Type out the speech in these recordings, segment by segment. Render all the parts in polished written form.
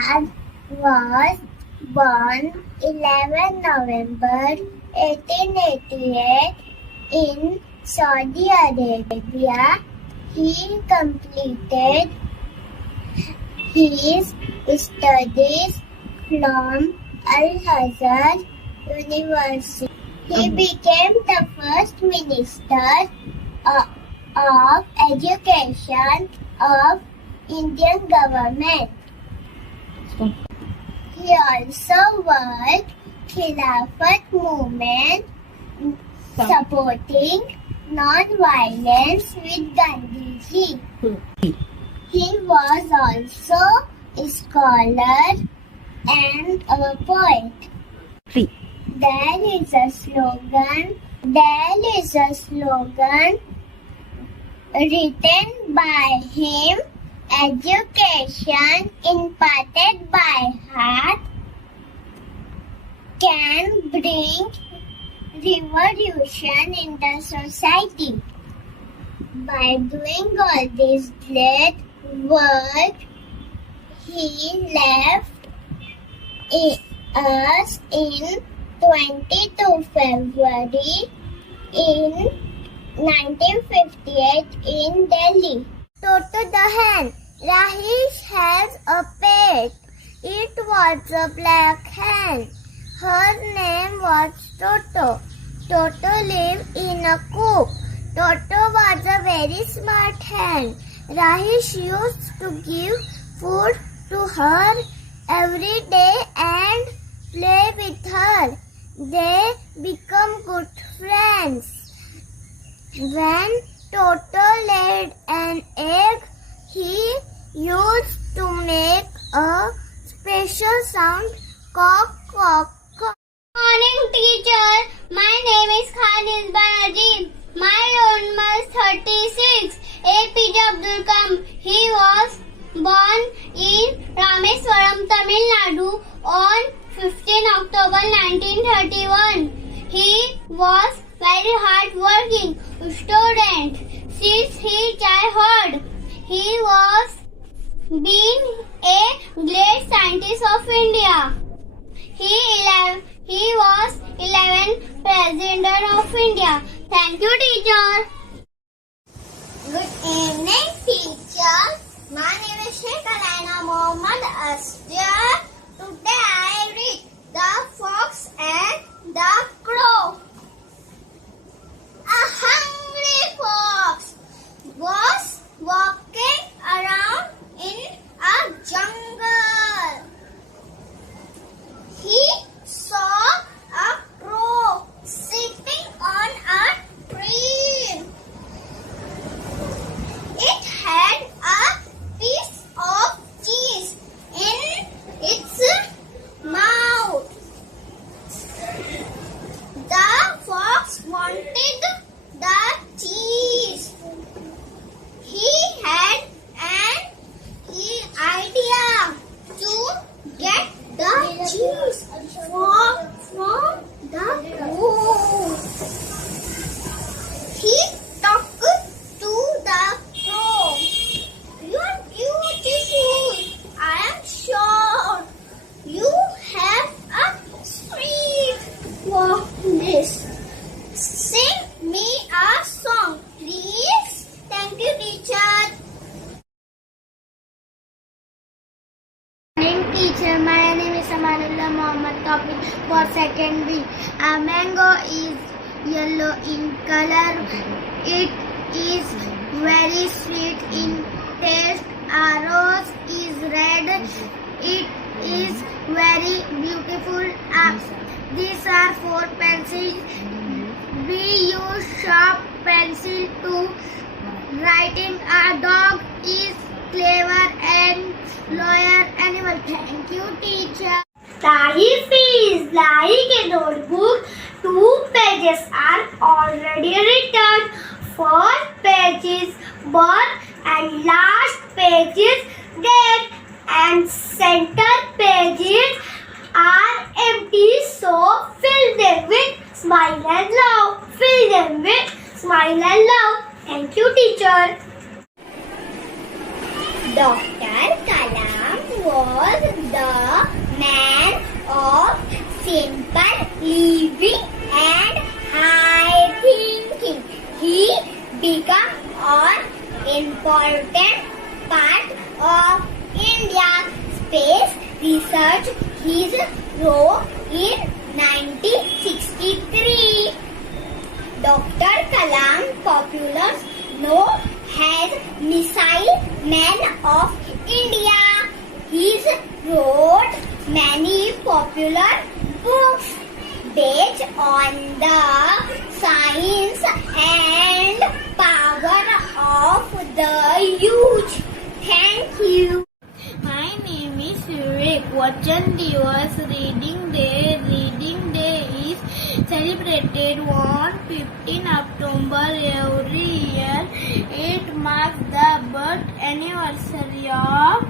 Riyad was born 11 November 1888 in Saudi Arabia. He completed his studies from Al-Azhar University. He became the first minister of education of Indian government. He also worked Khilafat movement supporting non-violence with Gandhiji. He was also a scholar and a poet. There is a slogan written by him, education imparted by heart can bring revolution in the society. By doing all this great work, he left us in 22 February in 1958 in Delhi. Toto the hen. Rahish has a pet. It was a black hen. Her name was Toto. Toto lived in a coop. Toto was a very smart hen. Rahish used to give food to her every day and play with her. They become good friends. When Toto laid an egg, he used to make a special sound, cock, cock, cock. Morning, teacher. My name is Khalid Banajib. My roll number is 36. APJ Abdul Kalam. He was born in Rameswaram, Tamil Nadu on 15 October 1931. He was very hard-working student since his childhood. He was been a great scientist of India. He was 11th President of India. Thank you, teacher. Good evening, teacher. My name is Sheikh Alaina Mohammad Asghar. Today I read The Fox and the Crow. A hungry fox was walking around in a jungle. He saw a crow sitting on a tree. It had a piece of cheese in its mouth. The fox wanted the cheese. He had an idea to get the cheese from the crow. He talked to the crow. You are beautiful. I am sure you have a sweet voice. Sing me a song, please. Thank you, teacher. Morning, teacher. My name is Amanullah Muhammad Topic for secondary. A mango is yellow in color. It is very sweet in taste. A rose is red. It is very beautiful. These are 4 pencils. We use sharp pencil to writing. A dog is clever and loyal animal. Thank you, teacher. Life is like a notebook. 2 pages are already written. 4 pages burn and last page is dead. And center pages are empty. So fill them with smile and love. Fill them with smile and love. Thank you, teacher. Dr. Kalam was the man of simple living and high thinking. He became an important part of India's space research. His role in 1963. Dr. Kalam, popular known as Missile Man of India. He wrote many popular books based on the science and power of the youth. Thank you. My name is Vivek. Vachan Divas Reading Day. Reading Day is celebrated on 15 October every year. It marks the birth anniversary of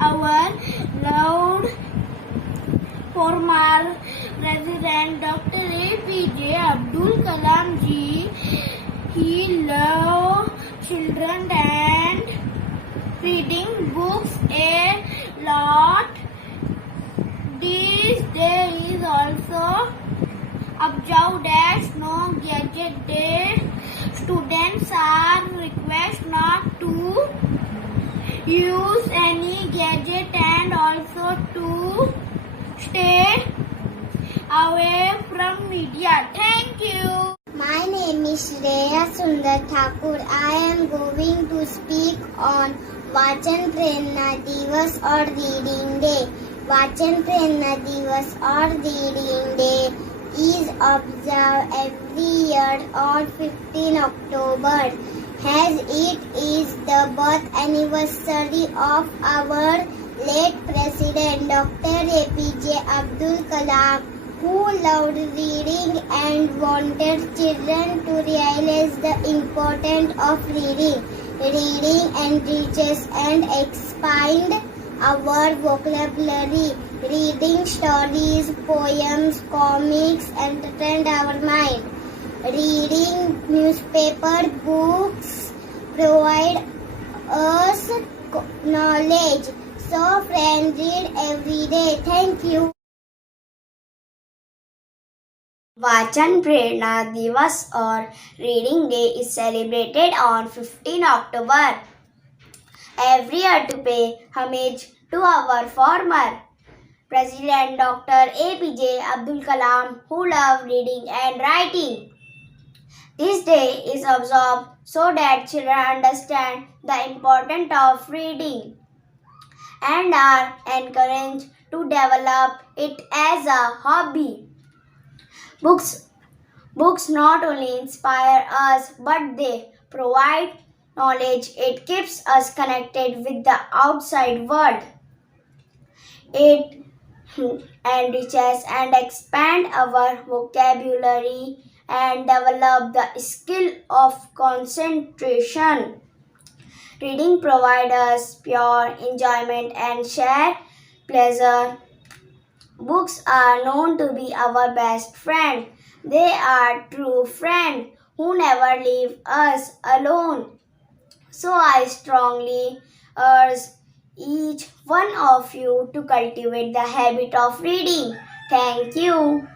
our loved former President Dr. APJ Abdul Kalam ji. He loved children and reading books a lot. This day is also observed as No Gadget Day. Students are requested not to use any gadget and also to stay away from media. Thank you. My name is Shreya Sundar Thakur. I am going to speak on Vachan Prerna Divas or Reading Day. Vachan Prerna Divas or Reading Day is observed every year on 15 October, as it is the birth anniversary of our late President Dr. APJ Abdul Kalam, who loved reading and wanted children to realize the importance of reading. Reading enriches and expands our vocabulary. Reading stories, poems, comics entertain our mind. Reading newspaper books provide us knowledge. So friends, read every day. Thank you. Vachan Prerna Divas or Reading Day is celebrated on 15 October every year to pay homage to our former President Dr. APJ Abdul Kalam, who loved reading and writing. This day is observed so that children understand the importance of reading and are encouraged to develop it as a hobby. Books not only inspire us but they provide knowledge. It keeps us connected with the outside world. It enriches and expands our vocabulary and develop the skill of concentration. Reading provides us pure enjoyment and share pleasure. Books are known to be our best friend. They are true friends who never leave us alone. So I strongly urge each one of you to cultivate the habit of reading. Thank you.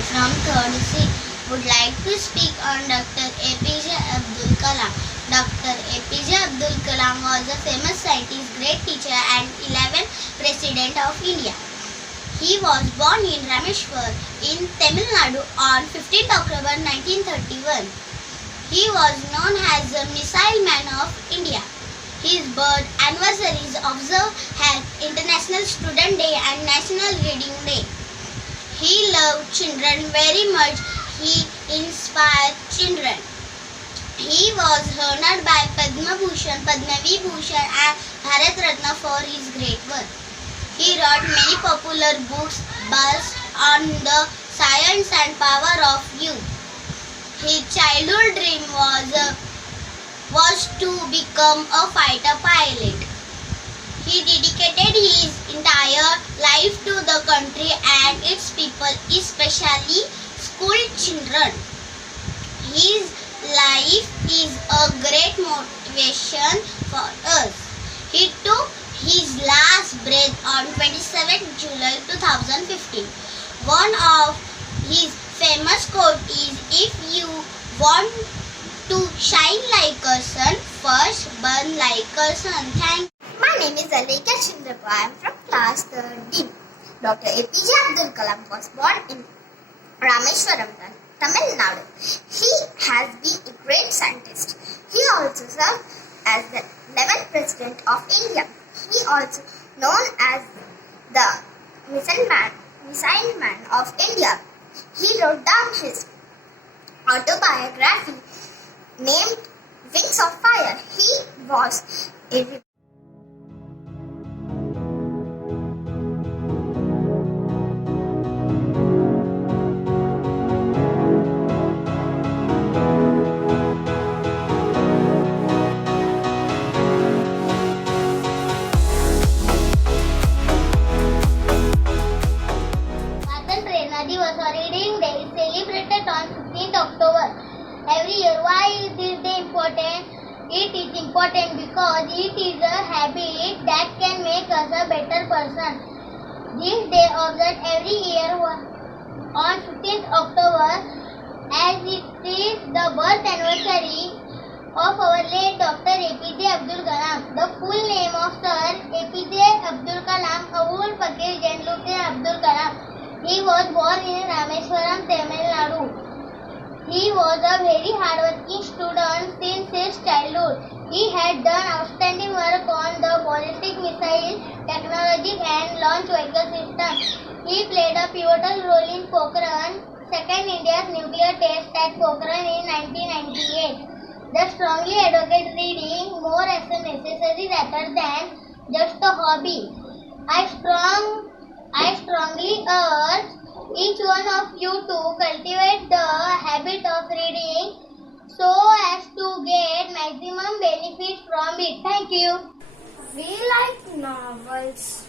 From 3rd C would like to speak on Dr. APJ Abdul Kalam. Dr. APJ Abdul Kalam was a famous scientist, great teacher and 11th President of India. He was born in Rameshwar in Tamil Nadu on 15th October 1931. He was known as the Missile Man of India. His birth anniversary is observed as International Student Day and National Reading Day. He loved children very much. He inspired children. He was honored by Padma Bhushan Padma Vibhushan and Bharat Ratna for his great work. He wrote many popular books based on the science and power of youth. His childhood dream was to become a fighter pilot. He dedicated his entire life to the country and its people, especially school children. His life is a great motivation for us. He took his last breath on 27 July 2015. One of his famous quotes is, "If you want to shine like a sun, first burn like a sun." Thank you. My name is Alika Chandrapa. I am from class 13. Dr. APJ Abdul Kalam was born in Rameswaram, Tamil Nadu. He has been a great scientist. He also served as the 11th President of India. He also known as the Missile Man of India. He wrote down his autobiography named Wings of Fire. He was a Swatan Prerna Divas or Reading Day is celebrated on 15th October. Every year, why is this day important? It is important because it is a habit that can make us a better person. This day observed every year on 15th October as it is the birth anniversary of our late Dr. APJ Abdul Kalam. The full name of Sir APJ Abdul Kalam, Abul Pakir Jainuddin Abdul Kalam. He was born in Rameswaram, Tamil Nadu. He was a very hardworking student since his childhood. He had done outstanding work on the ballistic missile technology and launch vehicle system. He played a pivotal role in Pokhran, second India's nuclear test at Pokhran in 1998. They strongly advocate reading more as a necessary rather than just a hobby. I strongly urge each one of you to cultivate the habit of reading so as to get maximum benefit from it. Thank you. We like novels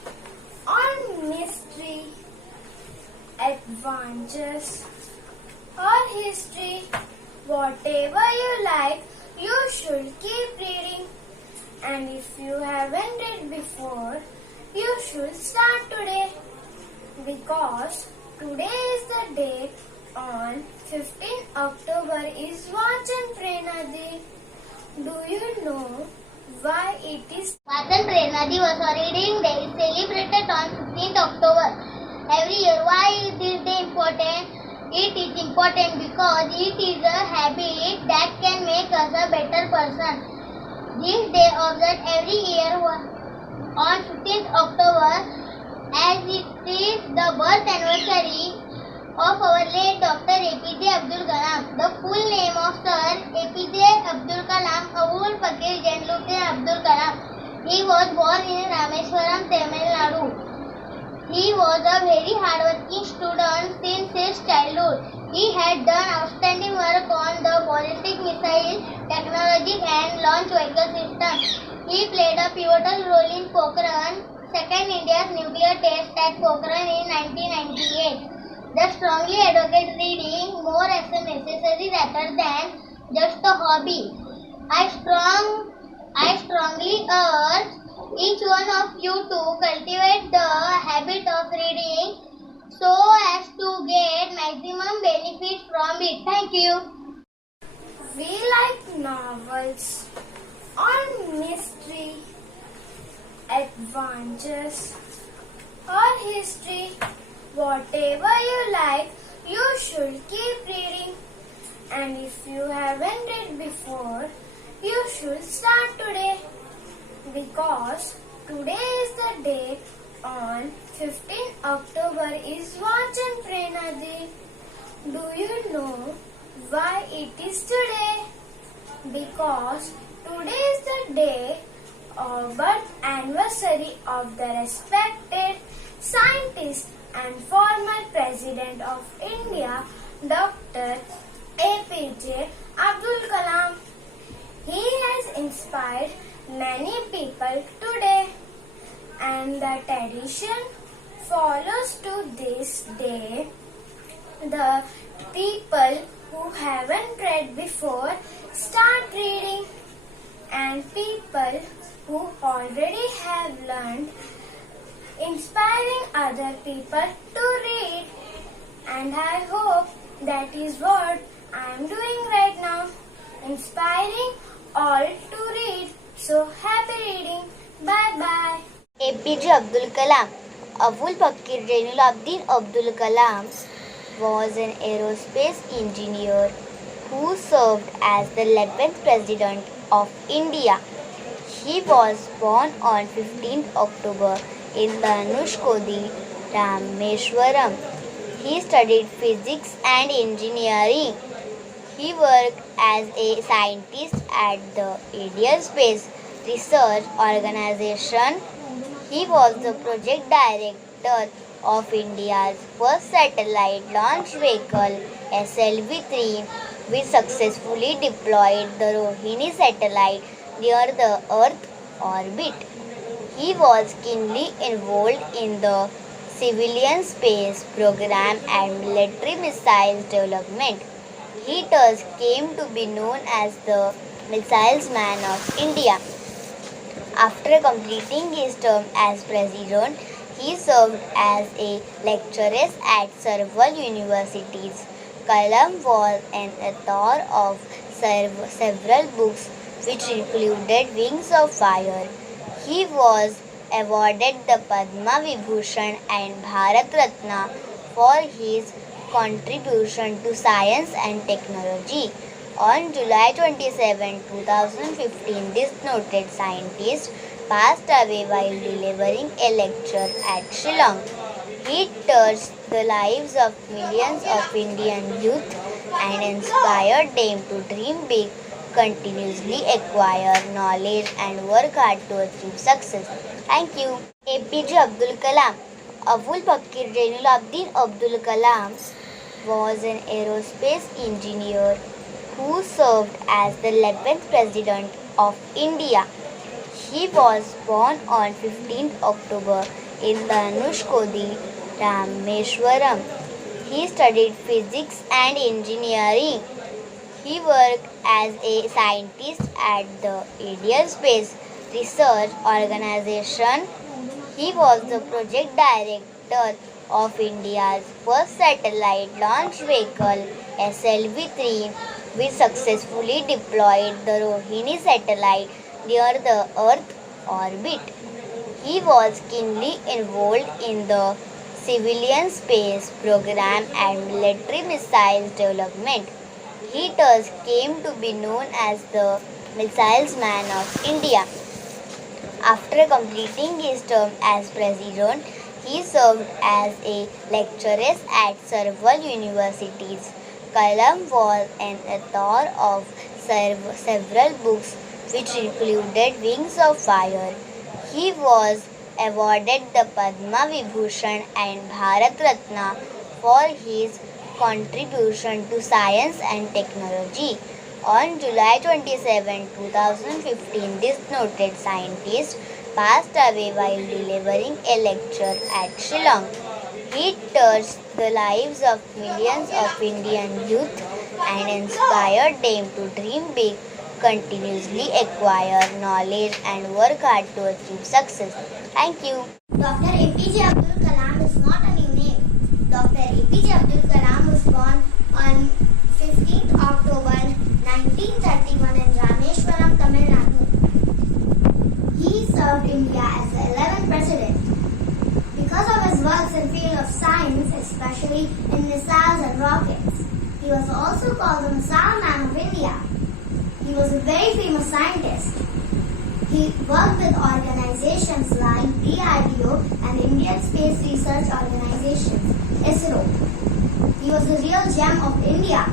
on mystery, adventures, or history. Whatever you like, you should keep reading. And if you haven't read before, you should start today. Because today is the date on 15 October is Vachan Prerna Day. Do you know why it is? Swatan Prerna Divas or Reading Day is celebrated on 15th October. Every year, why is this day important? It is important because it is a habit that can make us a better person. This day observed every year on 15th October as it is the birth anniversary of our late Dr. APJ Abdul Kalam. The full name of Sir APJ Abdul Kalam, Abul Pakir Jainuddin Abdul Kalam. He was born in Rameswaram, Tamil Nadu. He was a very hardworking student since his childhood. He had done outstanding work on the ballistic missile technology and launch vehicle system. He played a pivotal role in Pokhran, second India's nuclear test at Pokhran in 1998. They strongly advocate reading more as a necessary rather than just a hobby. I strongly urge each one of you to cultivate the habit of reading so as to get maximum benefit from it. Thank you. We like novels on mystery, adventures, or history. Whatever you like, you should keep reading. And if you haven't read before, you should start today. Because today is the date on 15 October is Vachan Prerna Day. Do you know why it is today? Because Today is the day of birth anniversary of the respected scientist and former President of India, Dr. APJ Abdul Kalam. He has inspired many people today, and the tradition follows to this day. The people who haven't read before start reading, and people who already have learned inspiring other people to read. And I hope that is what I am doing right now, inspiring all to read. So happy reading. Bye bye. APJ Abdul Kalam. Abul Pakir Jainuddin Abdul Kalam was an aerospace engineer who served as the 11th President of India. He was born on 15th October in Dhanushkodi, Rameshwaram. He studied physics and engineering. He worked as a scientist at the Indian Space Research Organization. He was the project director of India's first satellite launch vehicle SLV-3, which successfully deployed the Rohini satellite near the Earth orbit. He was keenly involved in the civilian space program and military missiles development. He thus came to be known as the Missiles Man of India. After completing his term as president, he served as a lecturer at several universities. Kalam was an author of several books which included Wings of Fire. He was awarded the Padma Vibhushan and Bharat Ratna for his contribution to science and technology. On July 27, 2015, this noted scientist passed away while delivering a lecture at Shillong. He touched the lives of millions of Indian youth and inspired them to dream big, continuously acquire knowledge and work hard to achieve success. Thank you. APJ Abdul Kalam. Abul Pakir Jainuddin Abdul Kalam was an aerospace engineer who served as the 11th President of India. He was born on 15th October in Dhanushkodi, Rameshwaram. He studied physics and engineering. He worked as a scientist at the Indian Space Research Organization. He was the project director of India's first satellite launch vehicle SLV-3, which successfully deployed the Rohini satellite near the Earth orbit. He was keenly involved in the civilian space program and military missiles development. He thus came to be known as the Missiles Man of India. After completing his term as president, he served as a lecturer at several universities. Kalam was an author of several books which included Wings of Fire. He was awarded the Padma Vibhushan and Bharat Ratna for his contribution to science and technology. On July 27, 2015, this noted scientist passed away while delivering a lecture at Shillong. He touched the lives of millions of Indian youth and inspired them to dream big, continuously acquire knowledge and work hard to achieve success. Thank you. Dr. APJ Abdul Kalam is not a new name. Dr. APJ Abdul Kalam was born on 15th October 1931 in Rameshwaram, Tamil Nadu. He served India as the 11th president. Because of his works in field of science, especially in missiles and rockets, he was also called the Missile Man of India. He was a very famous scientist. He worked with organizations like DRDO and Indian Space Research Organization, ISRO. He was a real gem of India.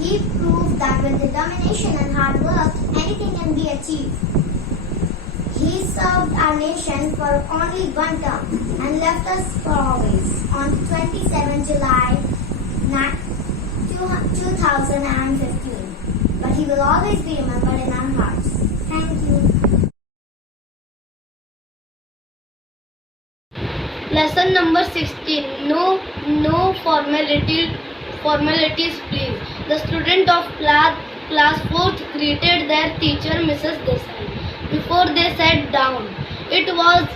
He proved that with determination and hard work, anything achieve. He served our nation for only one term and left us for always on 27 July 2015. But he will always be remembered in our hearts. Thank you. Lesson number 16. No formalities please. The student of class 4th greeted their teacher Mrs. Desai before they sat down. It was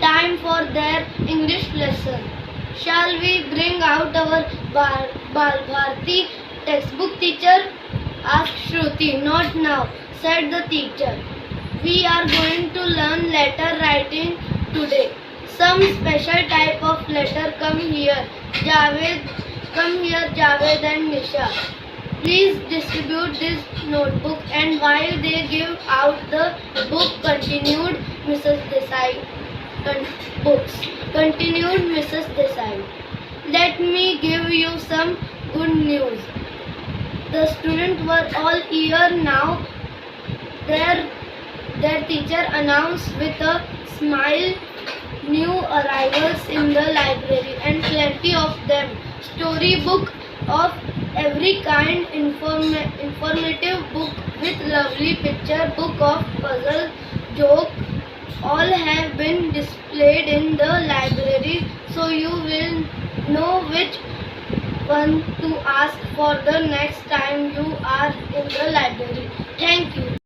time for their English lesson. Shall we bring out our Bharati textbook, teacher? Asked Shruti. Not now, said the teacher. We are going to learn letter writing today. Some special type of letter. Come here, Javed and Nisha. Please distribute this notebook, and while they give out the book, continued Mrs. Desai. Let me give you some good news. The students were all eager now. Their teacher announced with a smile, new arrivals in the library and plenty of them. Storybook of every kind, informative book with lovely picture, book of puzzle, joke, all have been displayed in the library, so you will know which one to ask for the next time you are in the library. Thank you.